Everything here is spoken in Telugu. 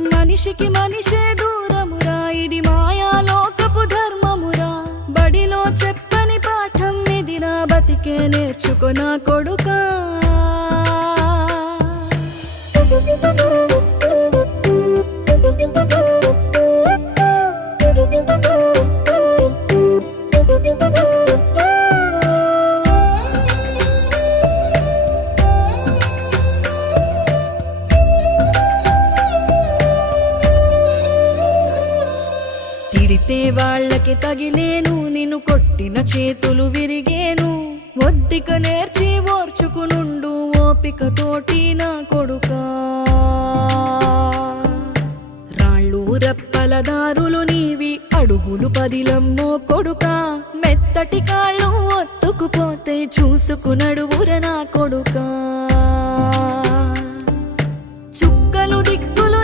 మనిషికి మనిషే దూరమురా, ఇది మాయాలోకపు ధర్మమురా. బడిలో చెప్పని పాఠం ఇదిరా, బతికే నేర్చుకో నా కొడుకా. తిడితే వాళ్ళకి తగిలేను, నిన్ను కొట్టిన చేతులు విరిగేను. ఒద్దిక నేర్చి ఓర్చుకునుండు ఓపికతోటి నా కొడుకా. రాళ్ళు రెప్పల దారులు నీవి, అడుగులు పదిలమ్మో కొడుకా. మెత్తటి కాళ్ళు ఒత్తుకుపోతే చూసుకునడువుర నా కొడుకా. చుక్కలు దిక్కులు